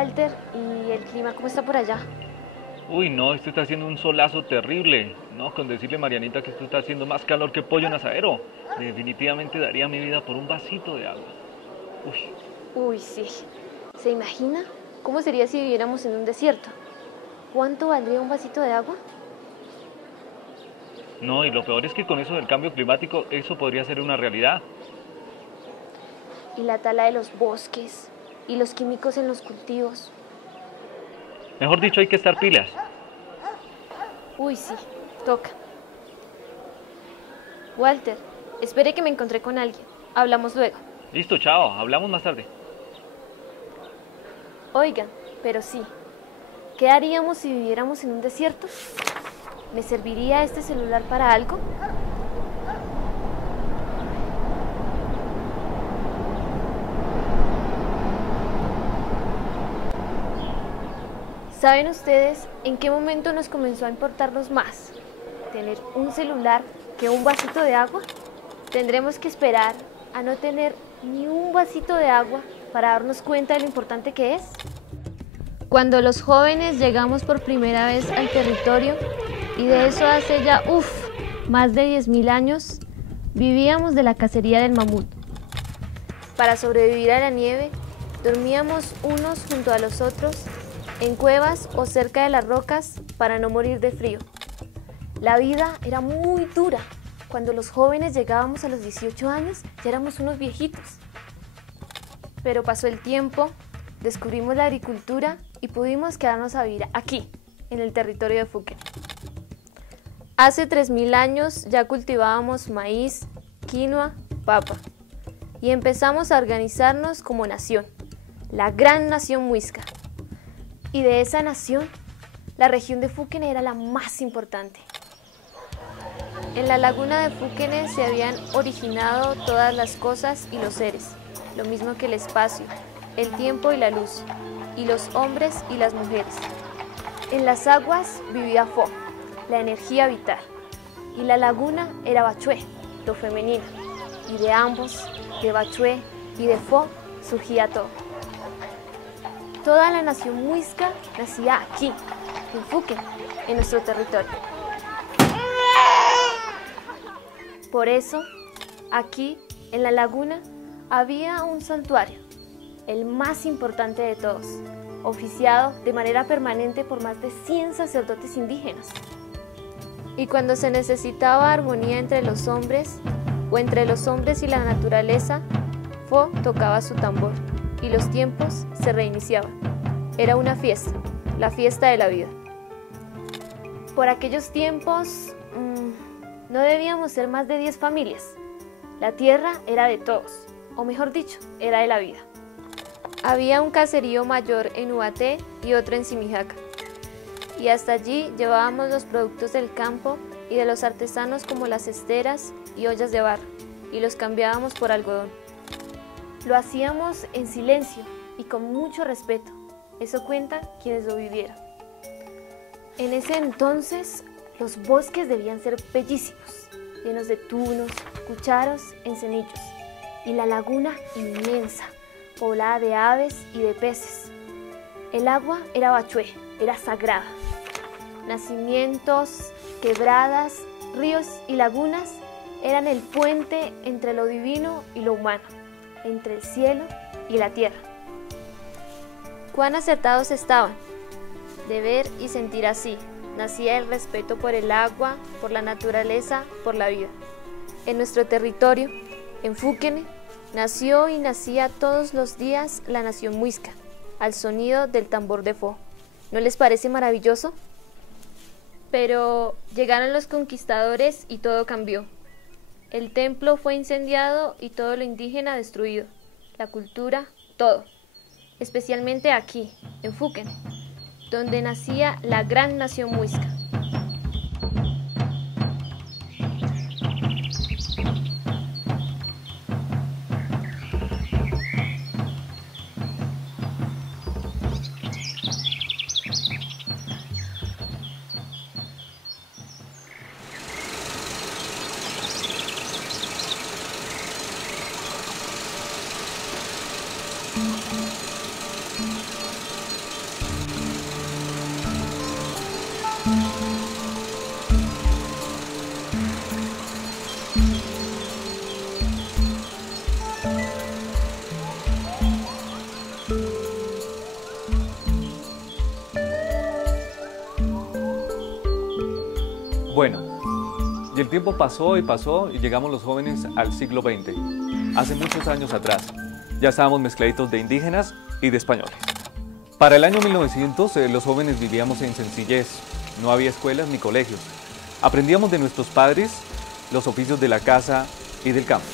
Walter, ¿y el clima cómo está por allá? Uy, no, esto está haciendo un solazo terrible. No, con decirle Marianita que esto está haciendo más calor que pollo en asadero. Definitivamente daría mi vida por un vasito de agua. Uy, Uy, sí. ¿Se imagina cómo sería si viviéramos en un desierto? ¿Cuánto valdría un vasito de agua? no, y lo peor es que con eso del cambio climático, eso podría ser una realidad. Y la tala de los bosques, y los químicos en los cultivos. Mejor dicho, hay que estar pilas. Uy, sí, toca. Walter, espere que me encontré con alguien. Hablamos luego. Listo, chao, hablamos más tarde. Oigan, pero sí, ¿qué haríamos si viviéramos en un desierto? ¿Me serviría este celular para algo? ¿Saben ustedes en qué momento nos comenzó a importarnos más tener un celular que un vasito de agua? Tendremos que esperar a no tener ni un vasito de agua para darnos cuenta de lo importante que es. Cuando los jóvenes llegamos por primera vez al territorio, y de eso hace ya, más de 10.000 años, vivíamos de la cacería del mamut. Para sobrevivir a la nieve, dormíamos unos junto a los otros en cuevas o cerca de las rocas para no morir de frío. La vida era muy dura. Cuando los jóvenes llegábamos a los 18 años, ya éramos unos viejitos. Pero pasó el tiempo, descubrimos la agricultura y pudimos quedarnos a vivir aquí, en el territorio de Fuquen. Hace 3.000 años ya cultivábamos maíz, quinoa, papa y empezamos a organizarnos como nación, la gran nación muisca. Y de esa nación, la región de Fuquen era la más importante. En la laguna de Fuquen se habían originado todas las cosas y los seres, lo mismo que el espacio, el tiempo y la luz, y los hombres y las mujeres. En las aguas vivía Fo, la energía vital, y la laguna era Bachué, lo femenino, y de ambos, de Bachué y de Fo, surgía todo. Toda la nación muisca nacía aquí, en Fuquen, en nuestro territorio. Por eso, aquí, en la laguna, había un santuario, el más importante de todos, oficiado de manera permanente por más de 100 sacerdotes indígenas. Y cuando se necesitaba armonía entre los hombres, o entre los hombres y la naturaleza, Fo tocaba su tambor, y los tiempos se reiniciaban. Era una fiesta, la fiesta de la vida. Por aquellos tiempos, no debíamos ser más de 10 familias. La tierra era de todos, o mejor dicho, era de la vida. Había un caserío mayor en Ubaté y otro en Simijaca. Y hasta allí llevábamos los productos del campo y de los artesanos como las esteras y ollas de barro, y los cambiábamos por algodón. Lo hacíamos en silencio y con mucho respeto. Eso cuentan quienes lo vivieron. En ese entonces, los bosques debían ser bellísimos, llenos de tunos, cucharos, encenillos, y la laguna inmensa, poblada de aves y de peces. El agua era Bachué, era sagrada. Nacimientos, quebradas, ríos y lagunas eran el puente entre lo divino y lo humano, entre el cielo y la tierra. Cuán acertados estaban. De ver y sentir así, nacía el respeto por el agua, por la naturaleza, por la vida. En nuestro territorio, en Fuquen, nació y nacía todos los días la nación muisca, al sonido del tambor de Fo. ¿No les parece maravilloso? Pero llegaron los conquistadores y todo cambió. El templo fue incendiado y todo lo indígena destruido. La cultura, todo. Especialmente aquí, en Fuquen, donde nacía la gran nación muisca. Bueno, y el tiempo pasó y llegamos los jóvenes al siglo XX. Hace muchos años atrás, ya estábamos mezcladitos de indígenas y de españoles. Para el año 1900, los jóvenes vivíamos en sencillez. No había escuelas ni colegios. Aprendíamos de nuestros padres los oficios de la casa y del campo.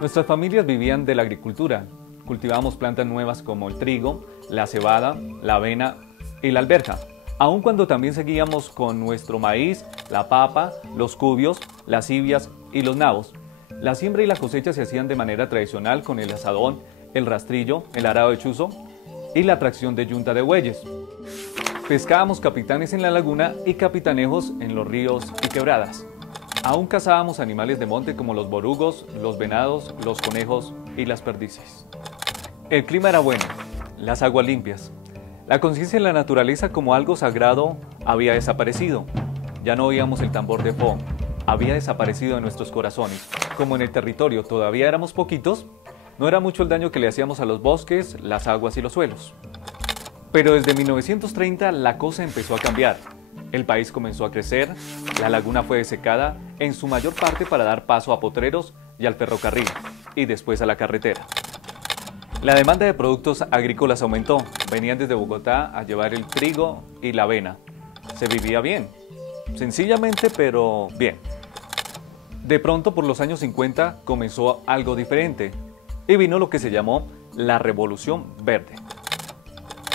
Nuestras familias vivían de la agricultura. Cultivábamos plantas nuevas como el trigo, la cebada, la avena y la alberja. Aun cuando también seguíamos con nuestro maíz, la papa, los cubios, las civias y los nabos. La siembra y la cosecha se hacían de manera tradicional con el azadón, el rastrillo, el arado de chuzo y la tracción de yunta de bueyes. Pescábamos capitanes en la laguna y capitanejos en los ríos y quebradas. Aún cazábamos animales de monte como los borugos, los venados, los conejos y las perdices. El clima era bueno, las aguas limpias. La conciencia en la naturaleza como algo sagrado había desaparecido. Ya no oíamos el tambor de Po, había desaparecido de nuestros corazones. Como en el territorio todavía éramos poquitos, no era mucho el daño que le hacíamos a los bosques, las aguas y los suelos. Pero desde 1930 la cosa empezó a cambiar. El país comenzó a crecer, la laguna fue desecada, en su mayor parte para dar paso a potreros y al ferrocarril, y después a la carretera. La demanda de productos agrícolas aumentó, venían desde Bogotá a llevar el trigo y la avena. Se vivía bien, sencillamente pero bien. De pronto por los años 50 comenzó algo diferente, y vino lo que se llamó la Revolución Verde.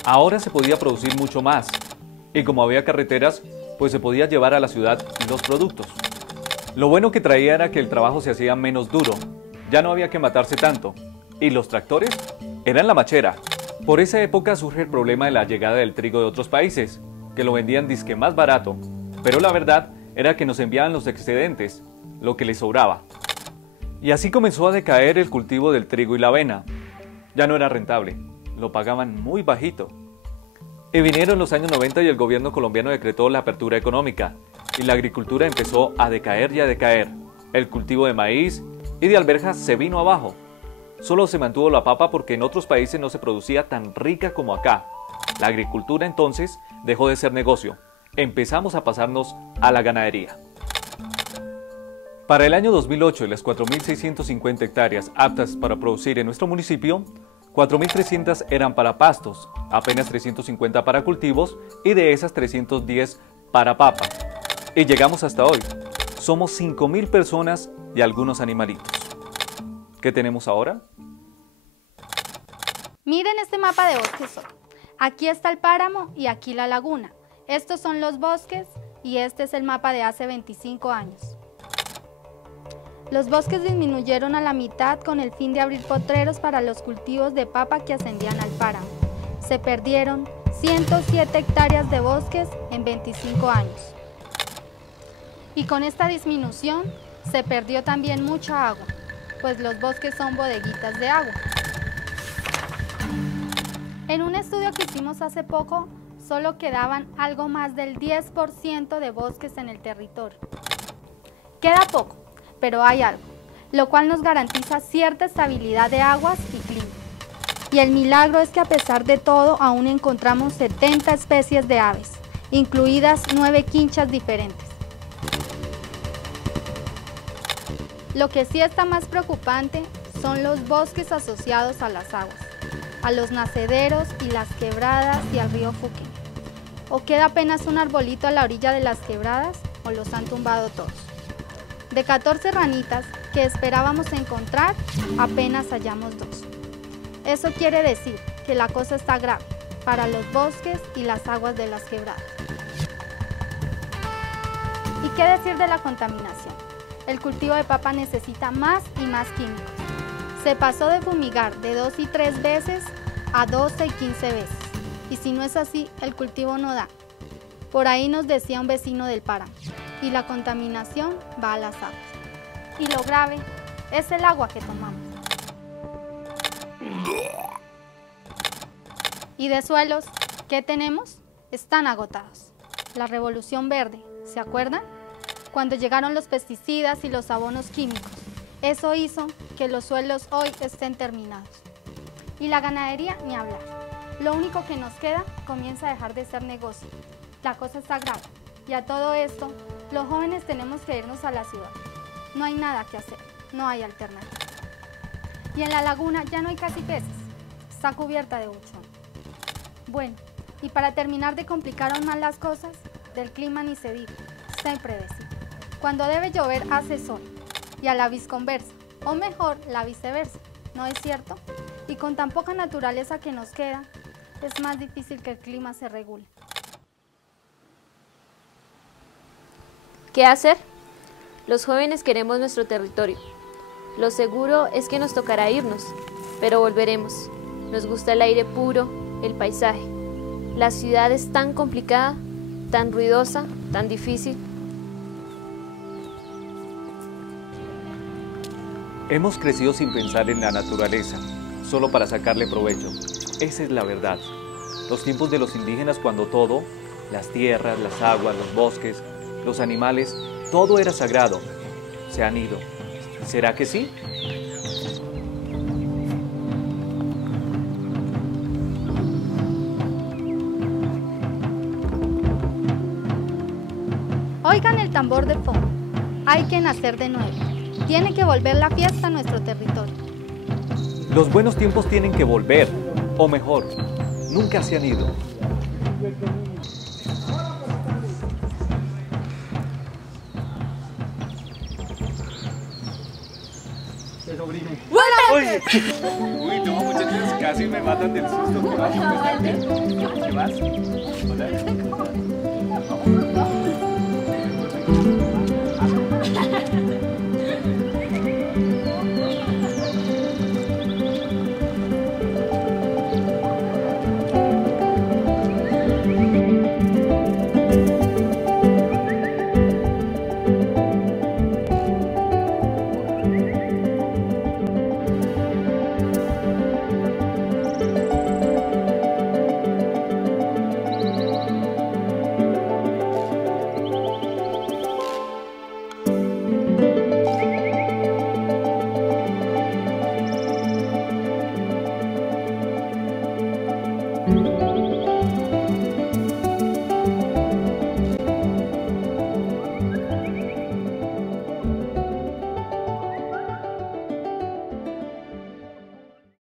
Ahora se podía producir mucho más, y como había carreteras, pues se podía llevar a la ciudad los productos. Lo bueno que traía era que el trabajo se hacía menos duro, ya no había que matarse tanto, y los tractores eran la machera. Por esa época surge el problema de la llegada del trigo de otros países, que lo vendían disque más barato, pero la verdad era que nos enviaban los excedentes, lo que les sobraba. Y así comenzó a decaer el cultivo del trigo y la avena. Ya no era rentable, lo pagaban muy bajito. Y vinieron los años 90 y el gobierno colombiano decretó la apertura económica, y la agricultura empezó a decaer y a decaer. El cultivo de maíz y de alberjas se vino abajo. Solo se mantuvo la papa porque en otros países no se producía tan rica como acá. La agricultura entonces dejó de ser negocio. Empezamos a pasarnos a la ganadería. Para el año 2008, las 4.650 hectáreas aptas para producir en nuestro municipio, 4.300 eran para pastos, apenas 350 para cultivos y de esas 310 para papa. Y llegamos hasta hoy. Somos 5.000 personas y algunos animalitos. ¿Qué tenemos ahora? Miren este mapa de bosques hoy. Aquí está el páramo y aquí la laguna. Estos son los bosques y este es el mapa de hace 25 años. Los bosques disminuyeron a la mitad con el fin de abrir potreros para los cultivos de papa que ascendían al páramo. Se perdieron 107 hectáreas de bosques en 25 años. Y con esta disminución se perdió también mucha agua, pues los bosques son bodeguitas de agua. En un estudio que hicimos hace poco, solo quedaban algo más del 10% de bosques en el territorio. Queda poco, pero hay algo, lo cual nos garantiza cierta estabilidad de aguas y clima. Y el milagro es que a pesar de todo aún encontramos 70 especies de aves, incluidas 9 quinchas diferentes. Lo que sí está más preocupante son los bosques asociados a las aguas, a los nacederos y las quebradas y al río Fuquén. O queda apenas un arbolito a la orilla de las quebradas o los han tumbado todos. De 14 ranitas que esperábamos encontrar, apenas hallamos 2. Eso quiere decir que la cosa está grave para los bosques y las aguas de las quebradas. ¿Y qué decir de la contaminación? El cultivo de papa necesita más y más químicos. Se pasó de fumigar de 2 y 3 veces a 12 y 15 veces. Y si no es así, el cultivo no da. Por ahí nos decía un vecino del páramo. Y la contaminación va a las aguas. Y lo grave es el agua que tomamos. Y de suelos, ¿qué tenemos? Están agotados. La revolución verde, ¿se acuerdan? Cuando llegaron los pesticidas y los abonos químicos. Eso hizo que los suelos hoy estén terminados. Y la ganadería, ni hablar. Lo único que nos queda comienza a dejar de ser negocio. La cosa está grave. Y a todo esto, Los jóvenes tenemos que irnos a la ciudad. No hay nada que hacer, no hay alternativa. Y en la laguna ya no hay casi peces, está cubierta de buchón. Bueno, y para terminar de complicar aún más las cosas, del clima ni se diga, está impredecible. Cuando debe llover hace sol, y a la visconversa, o mejor, la viceversa, ¿no es cierto? Y con tan poca naturaleza que nos queda, es más difícil que el clima se regule. ¿Qué hacer? Los jóvenes queremos nuestro territorio. Lo seguro es que nos tocará irnos, pero volveremos. Nos gusta el aire puro, el paisaje. La ciudad es tan complicada, tan ruidosa, tan difícil. Hemos crecido sin pensar en la naturaleza, solo para sacarle provecho. Esa es la verdad. Los tiempos de los indígenas cuando todo, las tierras, las aguas, los bosques, los animales, todo era sagrado. Se han ido. ¿Será que sí? Oigan el tambor de fondo. Hay que nacer de nuevo. Tiene que volver la fiesta a nuestro territorio. Los buenos tiempos tienen que volver, o mejor, nunca se han ido. Oye. Uy, no, muchachos, casi me matan del susto. ¿Qué vas? ¿Qué vas? Hola.